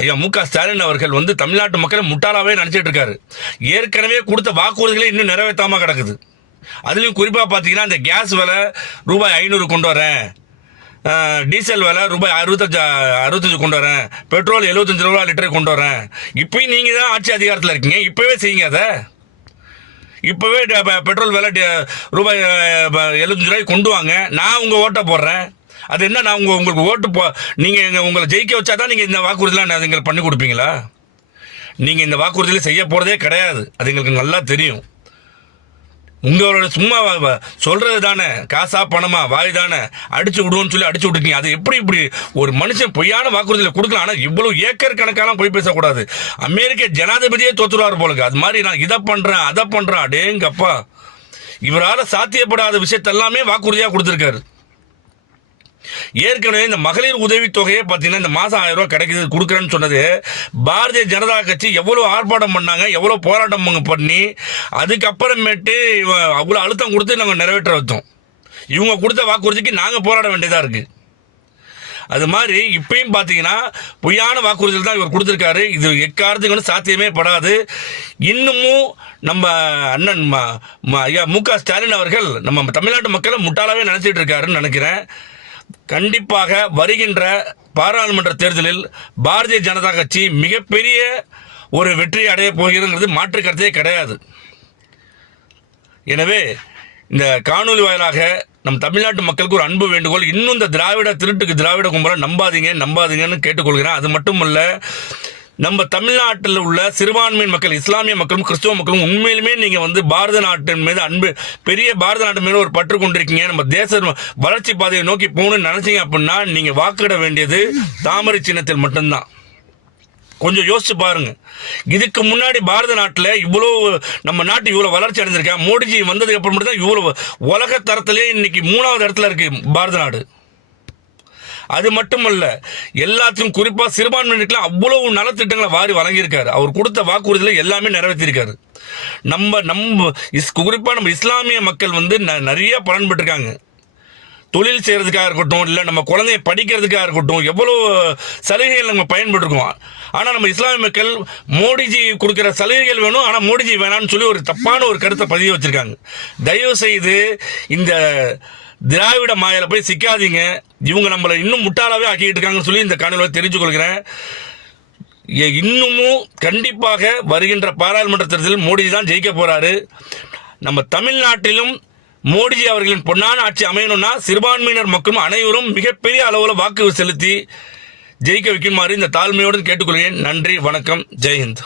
ஐயா மு.க.ஸ்டாலின் அவர்கள் வந்து தமிழ்நாட்டு மக்களை முட்டாளாவே நினைச்சிட்டு இருக்காரு. ஏற்கனவே கொடுத்த வாக்குறுதிகளை இன்னும் நிறைவேற்றாம கிடக்குது. அதுலயும் குறிப்பா பாத்தீங்கன்னா இந்த கேஸ் விலை ரூபாய் 500 கொண்டு வரேன், டீசல் விலை ரூபாய் 65 கொண்டு வரேன், பெட்ரோல் 75 ரூபாய் லிட்டர் கொண்டு வரேன். இப்பயும் நீங்க தான் ஆட்சி அதிகாரத்தில் இருக்கீங்க, இப்பவே செய்யுங்க. அதை இப்பவே பெட்ரோல் விலை ரூபாய் 75 ரூபாய் கொண்டு வாங்க, நான் உங்க ஓட்டை போடுறேன். அது என்ன, நான் உங்களுக்கு ஓட்டு நீங்க உங்களை ஜெயிக்க வச்சாதான் நீங்க இந்த வாக்குறுதிலாம் எங்களுக்கு பண்ணி கொடுப்பீங்களா? நீங்க இந்த வாக்குறுதியில செய்ய போறதே கிடையாது, அது எங்களுக்கு நல்லா தெரியும். உங்களோட சும்மா சொல்றது தானே, காசா பணமா வாய் தானே, அடிச்சு விடுவோம்னு சொல்லி அடிச்சு விட்டுருக்கீங்க. அது எப்படி இப்படி ஒரு மனுஷன் பொய்யான வாக்குறுதியில கொடுக்கலாம்? ஆனால் இவ்வளவு ஏக்கர் கணக்காலாம் போய் பேசக்கூடாது. அமெரிக்க ஜனாதிபதியே தோத்துருவார் போலுக்கு. அது மாதிரி நான் இதை பண்றேன் அதை பண்றேன், அடேங்கப்பா. இவரால் சாத்தியப்படாத விஷயத்தெல்லாமே வாக்குறுதியாக கொடுத்துருக்காரு. ஏற்கனவே இந்த மகளிர் உதவி தொகையை பார்த்தீங்கன்னா இந்த மாதம் 1000 ரூபாய் கிடைக்குது கொடுக்குறேன்னு சொன்னது பாரதிய ஜனதா கட்சி எவ்வளோ ஆர்ப்பாட்டம் பண்ணாங்க, எவ்வளோ போராட்டம் பண்ணி அதுக்கப்புறமேட்டு அவ்வளோ அழுத்தம் கொடுத்து நாங்கள் நிறைவேற்ற வச்சோம். இவங்க கொடுத்த வாக்குறுதிக்கு நாங்கள் போராட வேண்டியதாக இருக்குது. அது மாதிரி இப்பயும் பார்த்தீங்கன்னா பொய்யான வாக்குறுதிகள் தான் இவர் கொடுத்துருக்காரு. இது எக்காரத்துக்கு வந்து சாத்தியமே படாது. இன்னமும் நம்ம அண்ணன் ஐயா மு.க.ஸ்டாலின் அவர்கள் நம்ம தமிழ்நாட்டு மக்களை முட்டாளாவே நினைச்சிட்டு இருக்காருன்னு நினைக்கிறேன். கண்டிப்பாக வருகின்ற பாராளுமன்ற தேர்தலில் பாரதிய ஜனதா கட்சி மிகப்பெரிய ஒரு வெற்றி அடைய போகிறதுங்கிறது மாற்று கருத்தே கிடையாது. எனவே இந்த காணொலி வாயிலாக நம் தமிழ்நாட்டு மக்களுக்கு ஒரு அன்பு வேண்டுகோள். இன்னும் இந்த திராவிட கும்பலை நம்பாதீங்கன்னு கேட்டுக்கொள்கிறேன். அது மட்டுமல்ல, நம்ம தமிழ்நாட்டில் உள்ள சிறுபான்மை மக்கள், இஸ்லாமிய மக்களும் கிறிஸ்துவ மக்களும் உண்மையிலுமே நீங்கள் வந்து பாரத நாட்டின் மீது அன்பு, பெரிய பாரத நாட்டின் மீது ஒரு பற்று கொண்டிருக்கீங்க, நம்ம தேச வளர்ச்சி பாதையை நோக்கி போகணும்னு நினைச்சீங்க அப்படின்னா நீங்கள் வாக்கிட வேண்டியது தாமரை சின்னத்தில் மட்டும்தான். கொஞ்சம் யோசிச்சு பாருங்க. இதுக்கு முன்னாடி பாரத நாட்டில் இவ்வளோ நம்ம நாட்டு இவ்வளோ வளர்ச்சி அடைஞ்சிருக்கேன். மோடிஜி வந்ததுக்கு அப்புறம் தான் இவ்வளோ உலக தரத்திலே இன்னைக்கு 3வது இடத்துல இருக்கு பாரத நாடு. அது மட்டுமல்ல, எல்லாத்தையும் குறிப்பாக சிறுபான்மையினருக்குலாம் அவ்வளவு நலத்திட்டங்களை வாரி வழங்கியிருக்காரு. அவர் கொடுத்த வாக்குறுதியில் எல்லாமே நிறைவேற்றிருக்காரு. குறிப்பாக நம்ம இஸ்லாமிய மக்கள் வந்து நிறைய பலன் பெற்றிருக்காங்க. தொழில் செய்யறதுக்காக இருக்கட்டும், இல்லை நம்ம குழந்தைய படிக்கிறதுக்காக இருக்கட்டும், எவ்வளோ சலுகைகள் நம்ம பயன்பட்டுருக்கோம். ஆனால் நம்ம இஸ்லாமிய மக்கள் மோடிஜி கொடுக்குற சலுகைகள் வேணும், ஆனால் மோடிஜி வேணான்னு சொல்லி ஒரு தப்பான ஒரு கருத்தை பதிவு வச்சிருக்காங்க. தயவு செய்து இந்த திராவிட மாயில போய் சிக்காதீங்க. இவங்க நம்மளை இன்னும் முட்டாளாவே ஆக்கிட்டு இருக்காங்கன்னு சொல்லி இந்த காணொலியை தெரிஞ்சு கொள்கிறேன். இன்னமும் கண்டிப்பாக வருகின்ற பாராளுமன்ற தேர்தலில் மோடிஜி தான் ஜெயிக்க போறாரு. நம்ம தமிழ்நாட்டிலும் மோடிஜி அவர்களின் பொன்னான ஆட்சி அமையணும்னா சிறுபான்மையினர் மக்களும் அனைவரும் மிகப்பெரிய அளவில் வாக்கு செலுத்தி ஜெயிக்க வைக்குமாறு இந்த தாழ்மையோடு கேட்டுக்கொள்கிறேன். நன்றி, வணக்கம், ஜெய்ஹிந்த்.